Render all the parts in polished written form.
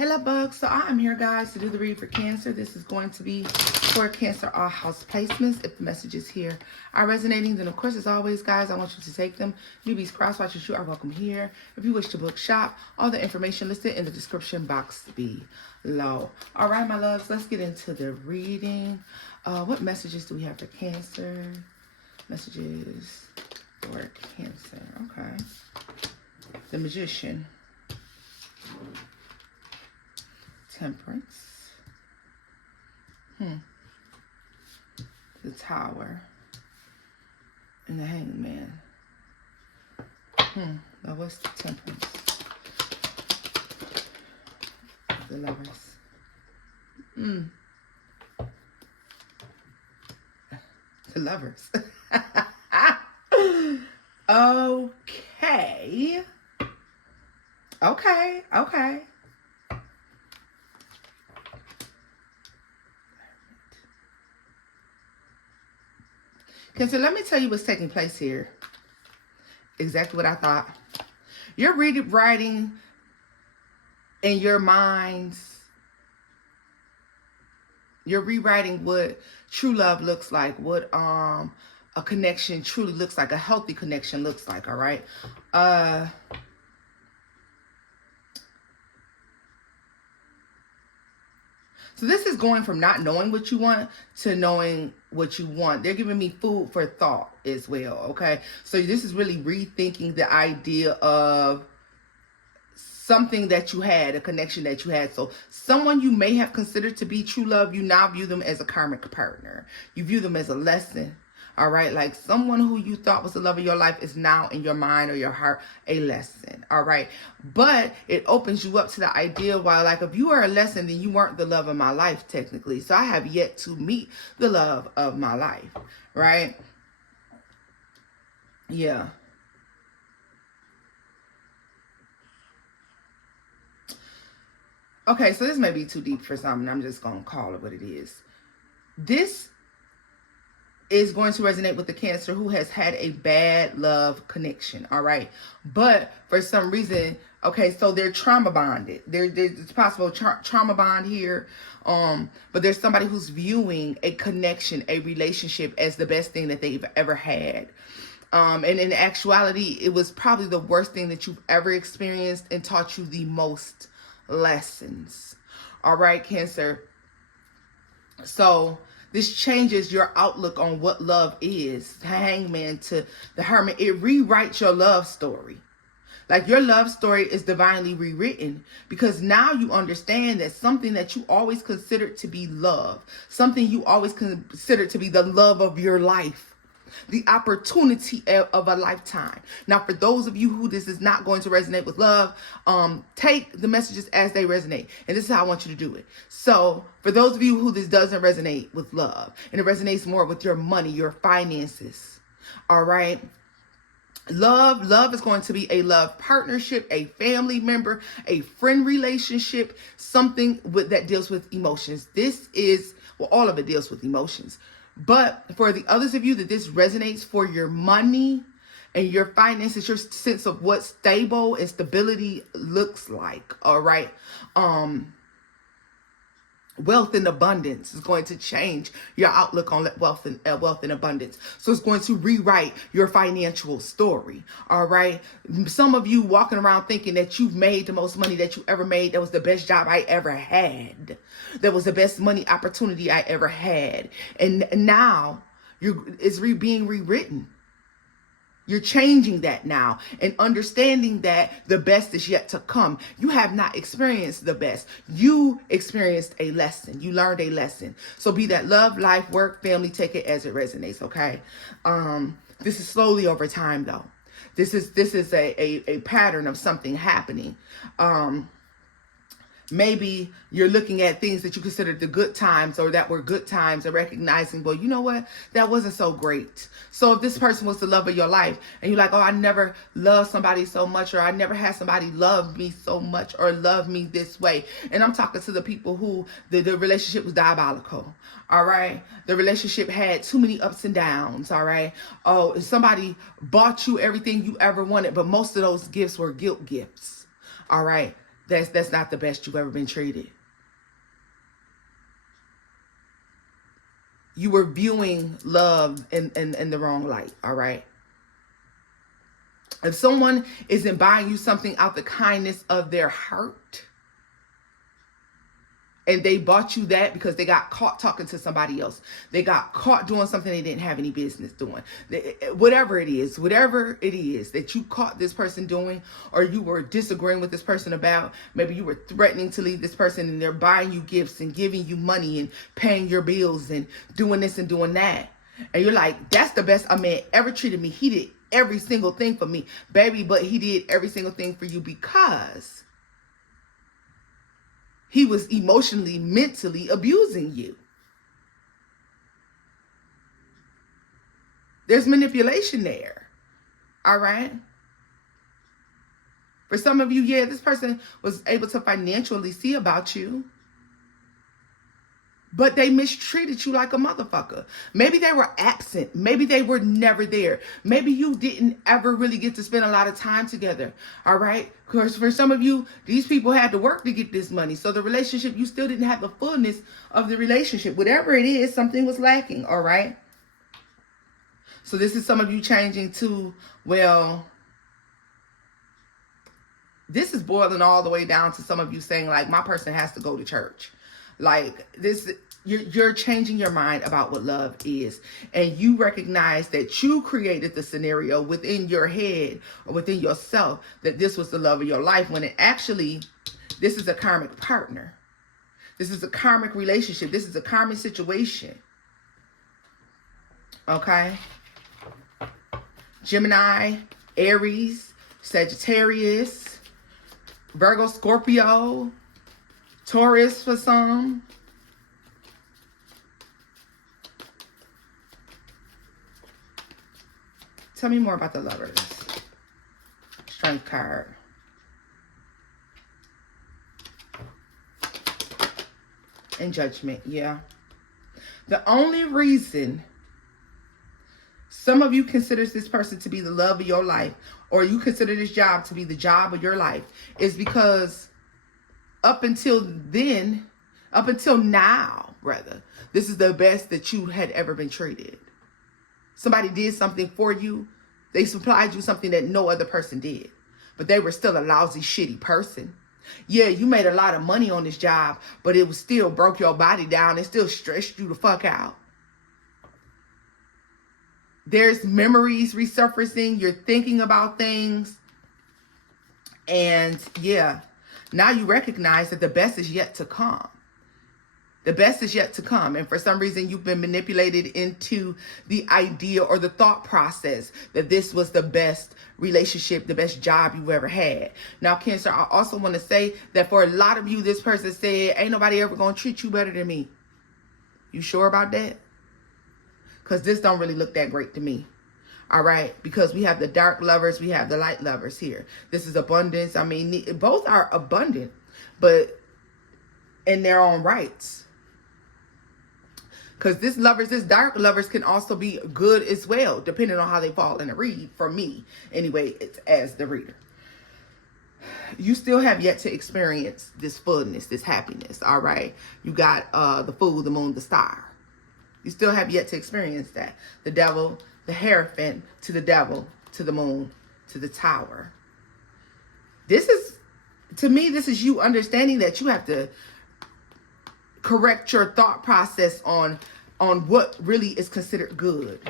Hello, bugs. So I am here, guys, to do the read for Cancer. This is going to be for Cancer all house placements. If the messages here are resonating, then of course, as always, guys, I want you to take them. Newbies, cross-watchers, you are welcome here. If you wish to book shop, all the information listed in the description box below. All right, my loves, let's get into the reading. What messages do we have for Cancer? Messages for Cancer. Okay. The Magician. Temperance. The Tower. And the Hangman. Now what's the Temperance? The Lovers. The Lovers. Okay. Okay. Cancer, let me tell you what's taking place here. Exactly what I thought. You're writing in your minds. You're rewriting what true love looks like. What a connection truly looks like. A healthy connection looks like. All right. So this is going from not knowing what you want to knowing what you want. They're giving me food for thought as well, okay? So this is really rethinking the idea of something that you had, a connection that you had. So someone you may have considered to be true love, you now view them as a karmic partner. You view them as a lesson. All right, like someone who you thought was the love of your life is now in your mind or your heart a lesson. All right, but it opens you up to the idea while, like, if you are a lesson, then you weren't the love of my life technically. So I have yet to meet the love of my life, right? Yeah. Okay, so this may be too deep for some, and I'm just gonna call it what it is. This is going to resonate with the Cancer who has had a bad love connection, all right? But for some reason, okay, so they're trauma bonded. There's possible trauma bond here, but there's somebody who's viewing a connection, a relationship as the best thing that they've ever had. And in actuality, it was probably the worst thing that you've ever experienced and taught you the most lessons. All right, Cancer. So this changes your outlook on what love is. The Hangman to the Hermit. It rewrites your love story. Like, your love story is divinely rewritten because now you understand that something that you always considered to be love, something you always considered to be the love of your life, the opportunity of a lifetime. Now, for those of you who this is not going to resonate with love, take the messages as they resonate. And this is how I want you to do it. So for those of you who this doesn't resonate with love, and it resonates more with your money, your finances, all right? Love is going to be a love partnership, a family member, a friend relationship, something that deals with emotions. This is, well, all of it deals with emotions. But for the others of you that this resonates for your money and your finances, your sense of what stable and stability looks like, all right? Wealth and abundance is going to change your outlook on wealth and abundance. So it's going to rewrite your financial story. All right. Some of you walking around thinking that you've made the most money that you ever made. That was the best job I ever had. That was the best money opportunity I ever had. And now it's being rewritten. You're changing that now and understanding that the best is yet to come. You have not experienced the best. You experienced a lesson. You learned a lesson. So be that love, life, work, family, take it as it resonates, okay? This is slowly over time, though. This is a pattern of something happening. Maybe you're looking at things that you considered the good times or that were good times and recognizing, well, you know what? That wasn't so great. So if this person was the love of your life and you're like, oh, I never loved somebody so much, or I never had somebody love me so much or love me this way. And I'm talking to the people who the relationship was diabolical. All right. The relationship had too many ups and downs. All right. Oh, somebody bought you everything you ever wanted, but most of those gifts were guilt gifts. All right. that's not the best you've ever been treated. You were viewing love in the wrong light, all right? If someone isn't buying you something out the kindness of their heart, and they bought you that because they got caught talking to somebody else, they got caught doing something they didn't have any business doing, whatever it is that you caught this person doing, or you were disagreeing with this person about, maybe you were threatening to leave this person and they're buying you gifts and giving you money and paying your bills and doing this and doing that, and you're like, that's the best a man ever treated me. He did every single thing for me, baby, but he did every single thing for you because he was emotionally, mentally abusing you. There's manipulation there. All right? For some of you, yeah, this person was able to financially see about you, but they mistreated you like a motherfucker. Maybe they were absent. Maybe they were never there. Maybe you didn't ever really get to spend a lot of time together. All right? Because for some of you, these people had to work to get this money. So the relationship, you still didn't have the fullness of the relationship. Whatever it is, something was lacking. All right? So this is some of you changing to, well, this is boiling all the way down to some of you saying, like, my person has to go to church. Like, this, you're changing your mind about what love is. And you recognize that you created the scenario within your head or within yourself that this was the love of your life, when it actually, this is a karmic partner. This is a karmic relationship. This is a karmic situation. Okay? Gemini, Aries, Sagittarius, Virgo, Scorpio, Taurus for some. Tell me more about the Lovers. Strength card. And Judgment, yeah. The only reason some of you considers this person to be the love of your life, or you consider this job to be the job of your life, is because up until now, rather, this is the best that you had ever been treated. Somebody did something for you. They supplied you something that no other person did. But they were still a lousy, shitty person. Yeah, you made a lot of money on this job, but it was still broke your body down. It still stressed you the fuck out. There's memories resurfacing. You're thinking about things. And yeah, now you recognize that the best is yet to come. The best is yet to come. And for some reason, you've been manipulated into the idea or the thought process that this was the best relationship, the best job you've ever had. Now, Cancer, I also want to say that for a lot of you, this person said, ain't nobody ever going to treat you better than me. You sure about that? Because this don't really look that great to me. All right, because we have the dark lovers, we have the light lovers here. This is abundance. I mean, both are abundant, but in their own rights. Because this dark lovers can also be good as well, depending on how they fall in a read. For me, anyway, it's as the reader. You still have yet to experience this fullness, this happiness. All right, you got the Fool, the Moon, the Star. You still have yet to experience that. The Devil, the Hierophant, to the Devil, to the Moon, to the Tower. This is, to me, this is you understanding that you have to correct your thought process on what really is considered good.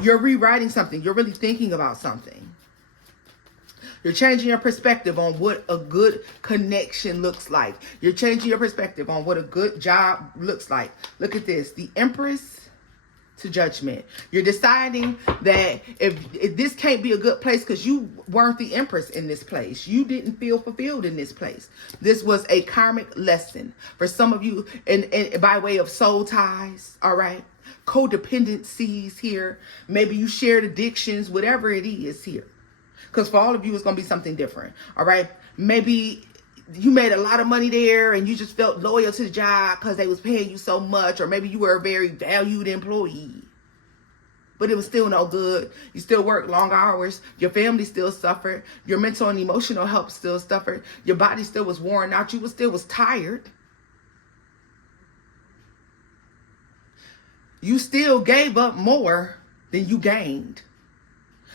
You're rewriting something. You're really thinking about something. You're changing your perspective on what a good connection looks like. You're changing your perspective on what a good job looks like. Look at this. The Empress to Judgment. You're deciding that if this can't be a good place because you weren't the Empress in this place. You didn't feel fulfilled in this place. This was a karmic lesson for some of you, and by way of soul ties, all right? Codependencies here. Maybe you shared addictions, whatever it is here. Because for all of you, it's going to be something different. All right. Maybe you made a lot of money there and you just felt loyal to the job because they was paying you so much. Or maybe you were a very valued employee. but it was still no good. You still worked long hours. Your family still suffered. Your mental and emotional health still suffered. Your body still was worn out. You still was tired. You still gave up more than you gained.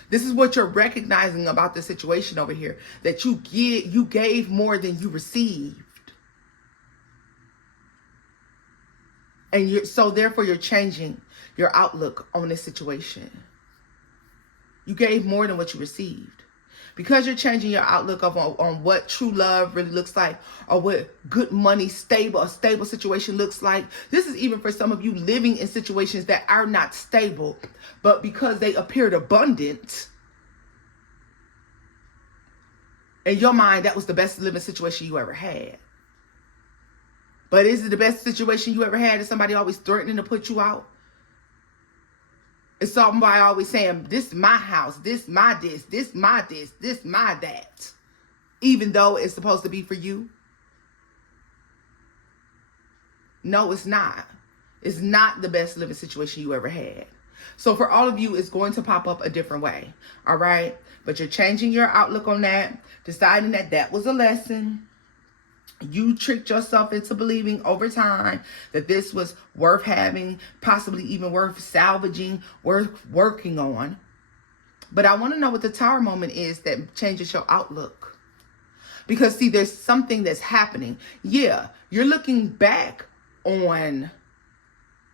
This is what you're recognizing about the situation over here, that you gave more than you received. And so therefore you're changing your outlook on this situation. You gave more than what you received. Because you're changing your outlook on what true love really looks like, or what good money, a stable situation looks like. This is even for some of you living in situations that are not stable, but because they appeared abundant, in your mind, that was the best living situation you ever had. But is it the best situation you ever had? Is somebody always threatening to put you out? Is somebody always saying, this is my house, this my this my this my that, even though it's supposed to be for you? No, it's not. It's not the best living situation you ever had. So for all of you, it's going to pop up a different way. All right. But you're changing your outlook on that, deciding that that was a lesson. You tricked yourself into believing over time that this was worth having, possibly even worth salvaging, worth working on. But I want to know what the Tower moment is that changes your outlook. Because see, there's something that's happening. Yeah, you're looking back on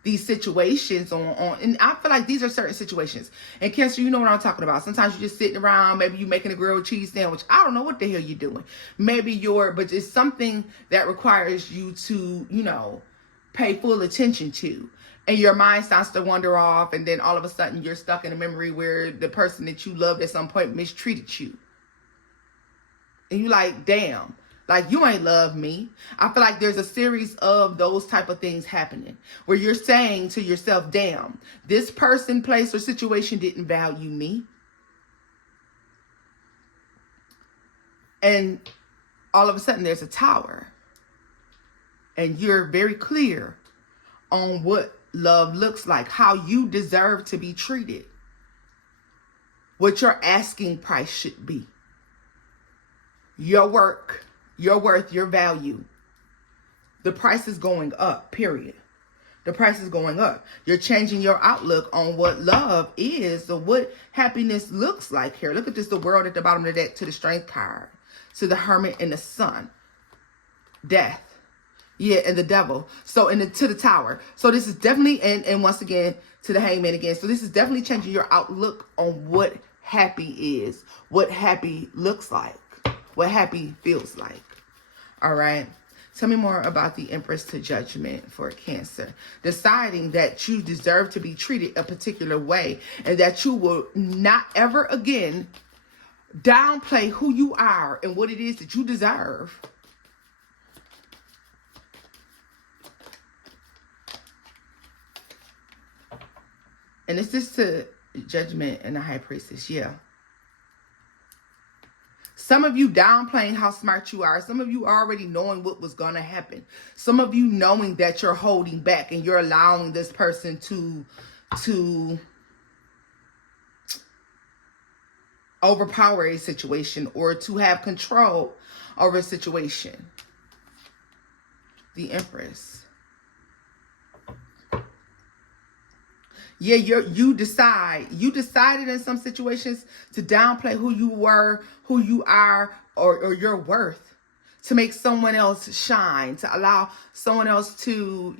these situations and I feel like these are certain situations. And Cancer, you know what I'm talking about. Sometimes you're just sitting around, maybe you're making a grilled cheese sandwich. I don't know what the hell you're doing. But it's something that requires you to, pay full attention to. And your mind starts to wander off, and then all of a sudden you're stuck in a memory where the person that you loved at some point mistreated you. And you're like, damn. Like, you ain't love me. I feel like there's a series of those type of things happening where you're saying to yourself, damn, this person, place, or situation didn't value me. And all of a sudden there's a Tower. And you're very clear on what love looks like, how you deserve to be treated, what your asking price should be. Your work, your worth, your value. The price is going up, period. The price is going up. You're changing your outlook on what love is, or what happiness looks like here. Look at this, the World at the bottom of the deck, to the Strength card, to the Hermit and the Sun. Death. Yeah, and the Devil. So, to the Tower. So this is definitely, and once again, to the Hangman again. So this is definitely changing your outlook on what happy is, what happy looks like, what happy feels like. All right. Tell me more about the Empress to Judgment for Cancer. Deciding that you deserve to be treated a particular way, and that you will not ever again downplay who you are and what it is that you deserve. And it's just to Judgment and the High Priestess. Yeah. Some of you downplaying how smart you are. Some of you already knowing what was going to happen. Some of you knowing that you're holding back and you're allowing this person to overpower a situation or to have control over a situation. The Empress. Yeah, you decided in some situations to downplay who you were, who you are, or your worth, to make someone else shine, to allow someone else to,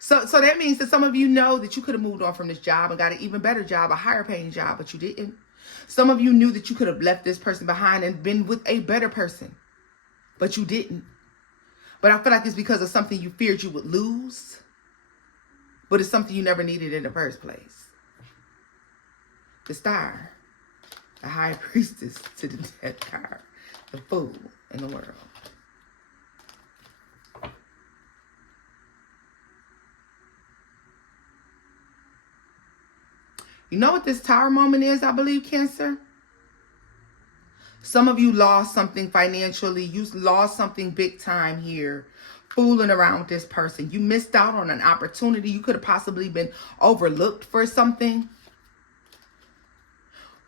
So that means that some of you know that you could have moved on from this job and got an even better job, a higher paying job, but you didn't. Some of you knew that you could have left this person behind and been with a better person, but you didn't. But I feel like it's because of something you feared you would lose. But it's something you never needed in the first place. The Star, the High Priestess to the Death card, the Fool in the World. You know what this Tower moment is, I believe, Cancer? Some of you lost something financially. You lost something big time here fooling around with this person. You missed out on an opportunity. You could have possibly been overlooked for something.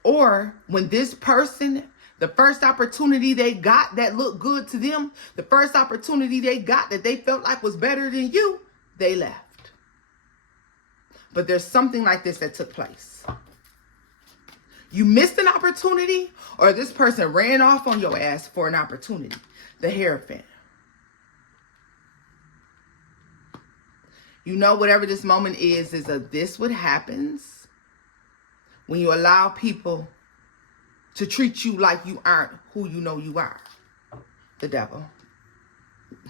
Or when this person, the first opportunity they got that looked good to them, the first opportunity they got that they felt like was better than you, they left. But there's something like this that took place. You missed an opportunity, or this person ran off on your ass for an opportunity. The Hierophant. You know, whatever this moment is this what happens when you allow people to treat you like you aren't who you know you are. The Devil.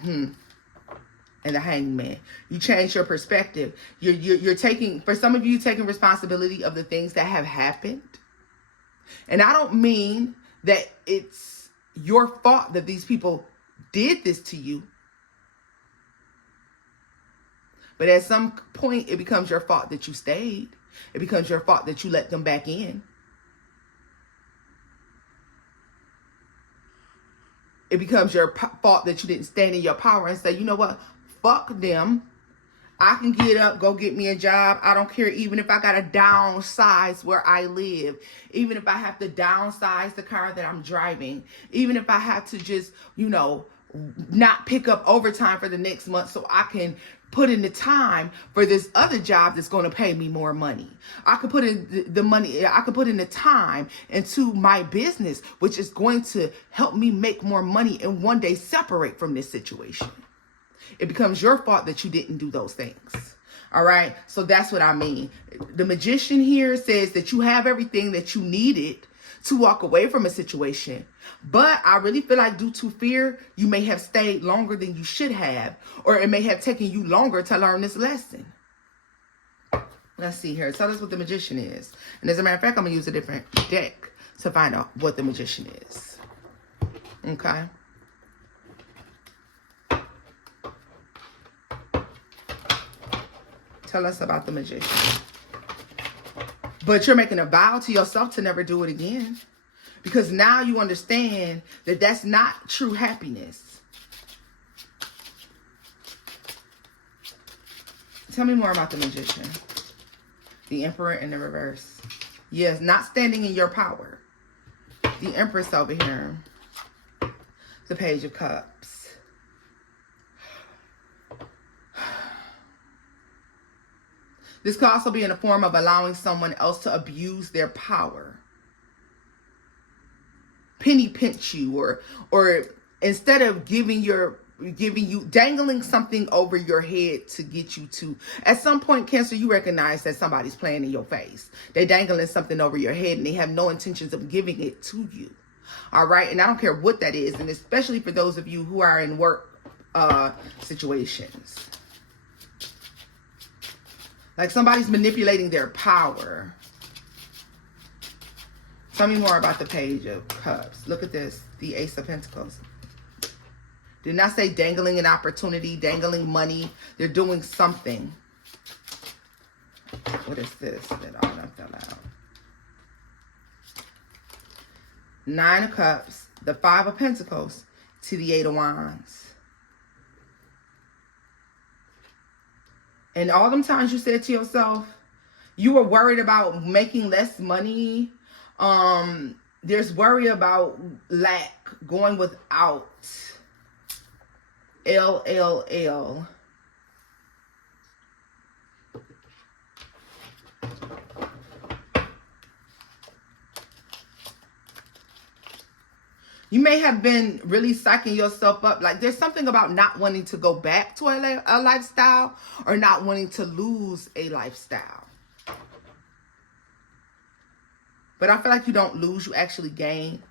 And the Hangman. You change your perspective. You're taking, for some of you, taking responsibility of the things that have happened. And I don't mean that it's your fault that these people did this to you. But at some point, it becomes your fault that you stayed. It becomes your fault that you let them back in. It becomes your fault that you didn't stand in your power and say, you know what? Fuck them. I can get up, go get me a job. I don't care, even if I got to downsize where I live. Even if I have to downsize the car that I'm driving. Even if I have to just, not pick up overtime for the next month so I can put in the time for this other job that's going to pay me more money. I could put in the money, I could put in the time into my business, which is going to help me make more money and one day separate from this situation. It becomes your fault that you didn't do those things. All right. So that's what I mean. The Magician here says that you have everything that you needed to walk away from a situation. But I really feel like due to fear, you may have stayed longer than you should have, or it may have taken you longer to learn this lesson. Let's see here. Tell us what the Magician is. And as a matter of fact, I'm going to use a different deck to find out what the Magician is. Okay. Tell us about the Magician. But you're making a vow to yourself to never do it again. Because now you understand that that's not true happiness. Tell me more about the Magician. The Emperor in the reverse. Yes, not standing in your power. The Empress over here. The Page of Cups. This could also be in the form of allowing someone else to abuse their power. Penny pinch you, or instead of giving you, dangling something over your head to get you to, at some point, Cancer, you recognize that somebody's playing in your face. They're dangling something over your head and they have no intentions of giving it to you. All right. And I don't care what that is. And especially for those of you who are in work situations. Like somebody's manipulating their power. Tell me more about the Page of Cups. Look at this. The Ace of Pentacles. Did not say dangling an opportunity, dangling money. They're doing something. What is this? That all that fell out. 9 of Cups. The 5 of Pentacles. To the 8 of Wands. And all them times you said to yourself, you were worried about making less money. There's worry about lack, going without. LLL. You may have been really psyching yourself up. Like there's something about not wanting to go back to a lifestyle or not wanting to lose a lifestyle. But I feel like you don't lose, you actually gain.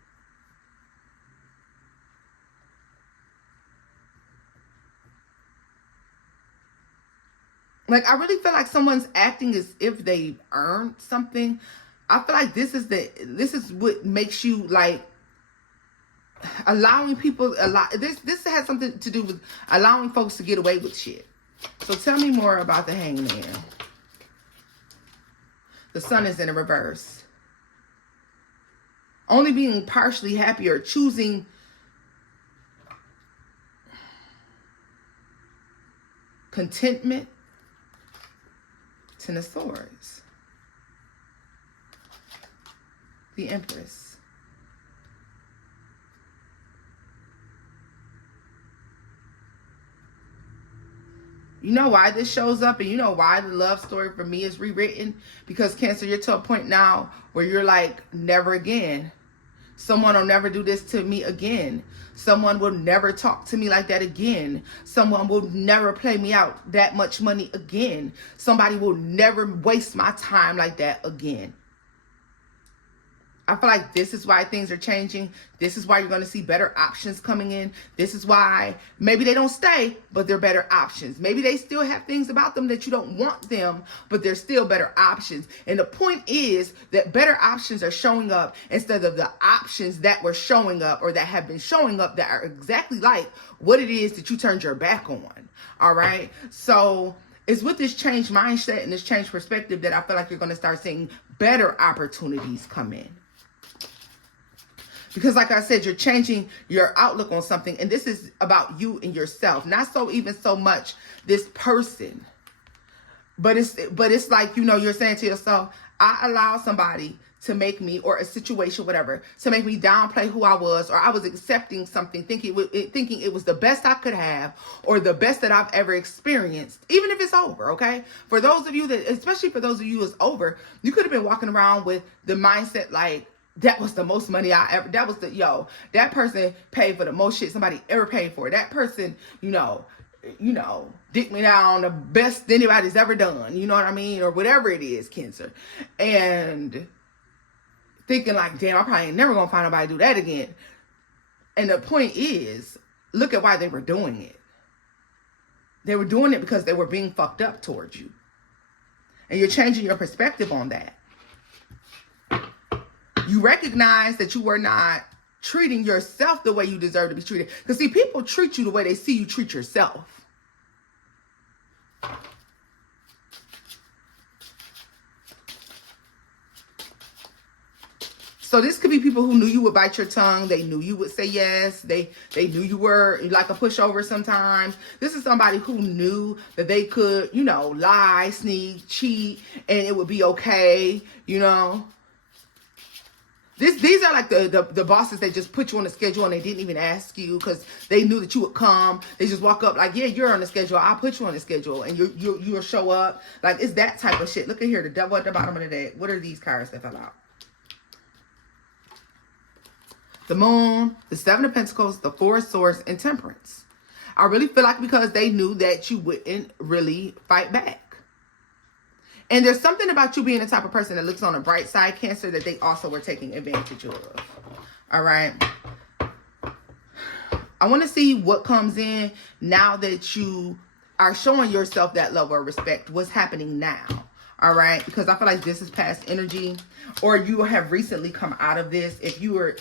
Like I really feel like someone's acting as if they've earned something. I feel like this is what makes you like allowing people this has something to do with allowing folks to get away with shit. So tell me more about the Hangman. The Sun is in a reverse. Only being partially happy or choosing. Contentment. Ten of Swords. The Empress. You know why this shows up, and you know why the love story for me is rewritten? Because Cancer, you're to a point now where you're like, never again. Someone will never do this to me again. Someone will never talk to me like that again. Someone will never play me out that much money again. Somebody will never waste my time like that again. I feel like this is why things are changing. This is why you're going to see better options coming in. This is why maybe they don't stay, but they're better options. Maybe they still have things about them that you don't want them, but they're still better options. And the point is that better options are showing up instead of the options that were showing up or that have been showing up that are exactly like what it is that you turned your back on. All right. So it's with this changed mindset and this changed perspective that I feel like you're going to start seeing better opportunities come in. Because like I said, you're changing your outlook on something. And this is about you and yourself. Not so even so much this person. But it's like, you know, you're saying to yourself, I allow somebody to make me, or a situation, whatever, to make me downplay who I was, or I was accepting something, thinking it was the best I could have, or the best that I've ever experienced, even if it's over, okay? For those of you that, especially for those of you it's over, you could have been walking around with the mindset like, that was the most money I ever, that person paid for the most shit somebody ever paid for. That person, you know, dick me down the best anybody's ever done. You know what I mean? Or whatever it is, Cancer. And thinking like, damn, I probably ain't never gonna find nobody do that again. And the point is, look at why they were doing it. They were doing it because they were being fucked up towards you. And you're changing your perspective on that. You recognize that you were not treating yourself the way you deserve to be treated. Because see, people treat you the way they see you treat yourself. So this could be people who knew you would bite your tongue. They knew you would say yes. They knew you were like a pushover sometimes. This is somebody who knew that they could, you know, lie, sneak, cheat, and it would be okay, you know. These are like the bosses that just put you on the schedule and they didn't even ask you because they knew that you would come. They just walk up like, yeah, you're on the schedule. I'll put you on the schedule and you'll show up. Like, it's that type of shit. Look at here, the devil at the bottom of the deck. What are these cards that fell out? The Moon, the Seven of Pentacles, the Four of Swords, and Temperance. I really feel like because they knew that you wouldn't really fight back. And there's something about you being the type of person that looks on the bright side, Cancer, that they also were taking advantage of. All right. I want to see what comes in now that you are showing yourself that level of respect. What's happening now? All right. Because I feel like this is past energy, or you have recently come out of this. If you're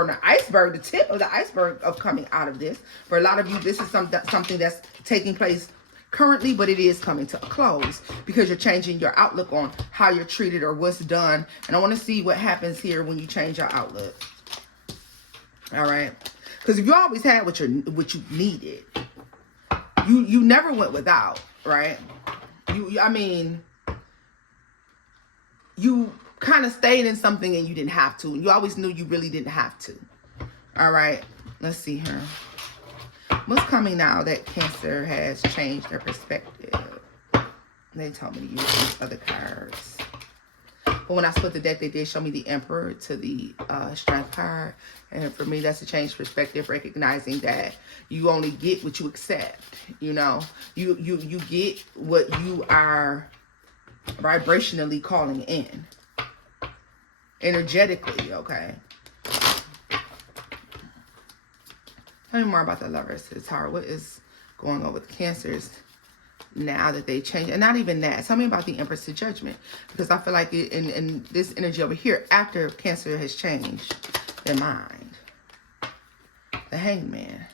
on the iceberg, the tip of the iceberg of coming out of this. For a lot of you, this is something that's taking place currently, but it is coming to a close because you're changing your outlook on how you're treated or what's done. And I want to see what happens here when you change your outlook. All right. Because if you always had what you needed, you never went without, right? You kind of stayed in something and you didn't have to. And you always knew you really didn't have to. All right. Let's see here. What's coming now that Cancer has changed their perspective? They told me to use these other cards. But when I split the deck, they did show me the Emperor to the Strength card. And for me, that's a changed perspective, recognizing that you only get what you accept. You know, you get what you are vibrationally calling in. Energetically, okay? Tell me more about the Lovers to the Tower. What is going on with Cancers now that they change? And not even that. Tell me about the Empress to Judgment. Because I feel like in this energy over here, after Cancer has changed their mind. The Hangman.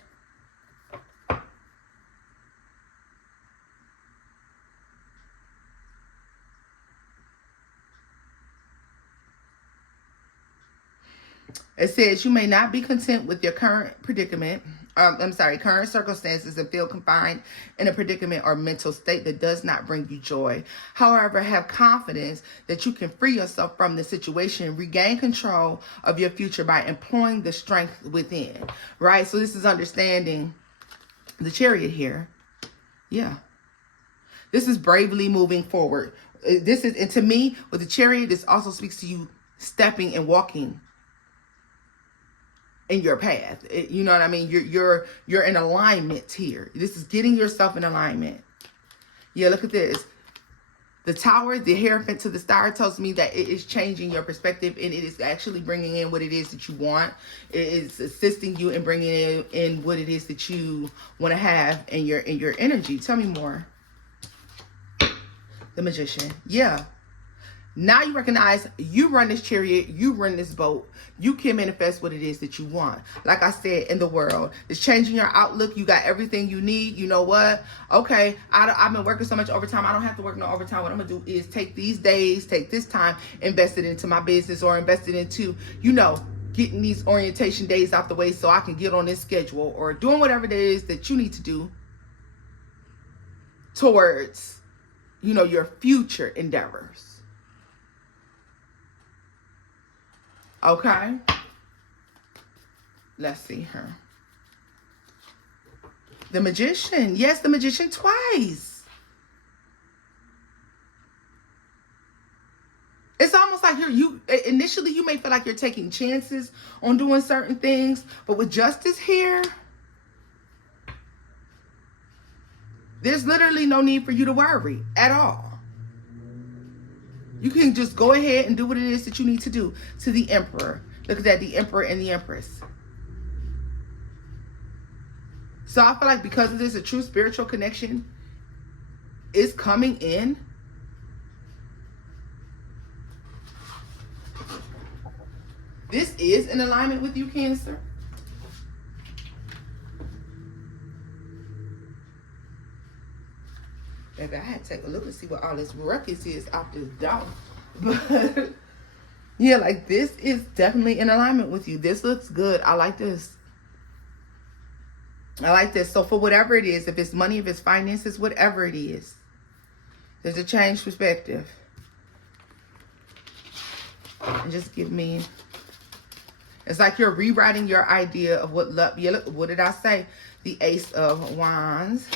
It says you may not be content with your current predicament. Current circumstances, and feel confined in a predicament or mental state that does not bring you joy. However, have confidence that you can free yourself from the situation and regain control of your future by employing the strength within. Right? So this is understanding the Chariot here. Yeah. This is bravely moving forward. This is, and to me, with the Chariot, this also speaks to you stepping and walking in your path. You know what I mean? You're in alignment here. This is getting yourself in alignment. Yeah, look at this. The Tower, the Hierophant to the Star, tells me that it is changing your perspective, and it is actually bringing in what it is that you want. It is assisting you in bringing in what it is that you want to have in your energy. Tell me more. The Magician. Yeah. Now you recognize you run this chariot, you run this boat, you can manifest what it is that you want. Like I said, in the world, it's changing your outlook. You got everything you need. You know what? Okay, I've been working so much overtime. I don't have to work no overtime. What I'm going to do is take these days, take this time, invest it into my business, or invest it into, getting these orientation days out the way so I can get on this schedule, or doing whatever it is that you need to do towards, your future endeavors. Okay. Let's see her. The Magician. Yes, the Magician twice. It's almost like initially you may feel like you're taking chances on doing certain things, but with Justice here, there's literally no need for you to worry at all. You can just go ahead and do what it is that you need to do. To the Emperor. Look at that, the Emperor and the Empress. So I feel like because of this, a true spiritual connection is coming in. This is in alignment with you, Cancer. Baby, I had to take a look and see what all this ruckus is out this door. But yeah, like this is definitely in alignment with you. This looks good. I like this. I like this. So for whatever it is, if it's money, if it's finances, whatever it is, there's a changed perspective. And just give me, it's like you're rewriting your idea of what love. Yeah, look, what did I say? The Ace of Wands.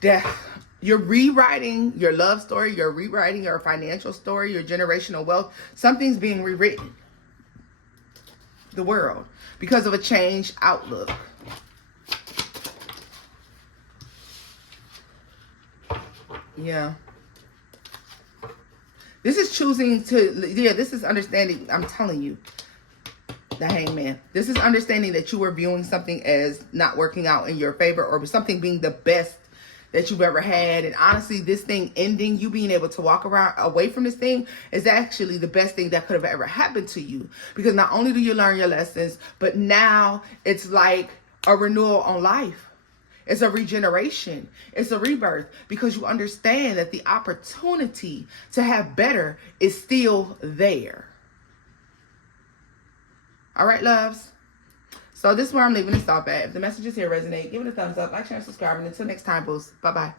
Death. You're rewriting your love story. You're rewriting your financial story, your generational wealth. Something's being rewritten. The world. Because of a changed outlook. Yeah. This is choosing to, this is understanding. I'm telling you. The Hangman. This is understanding that you were viewing something as not working out in your favor, or something being the best that you've ever had. And honestly, this thing ending, you being able to walk around away from this thing, is actually the best thing that could have ever happened to you. Because not only do you learn your lessons, but now it's like a renewal on life. It's a regeneration. It's a rebirth, because you understand that the opportunity to have better is still there. All right, loves. So this is where I'm leaving this off at. If the messages here resonate, give it a thumbs up, like, share, and subscribe. And until next time, boost. Bye-bye.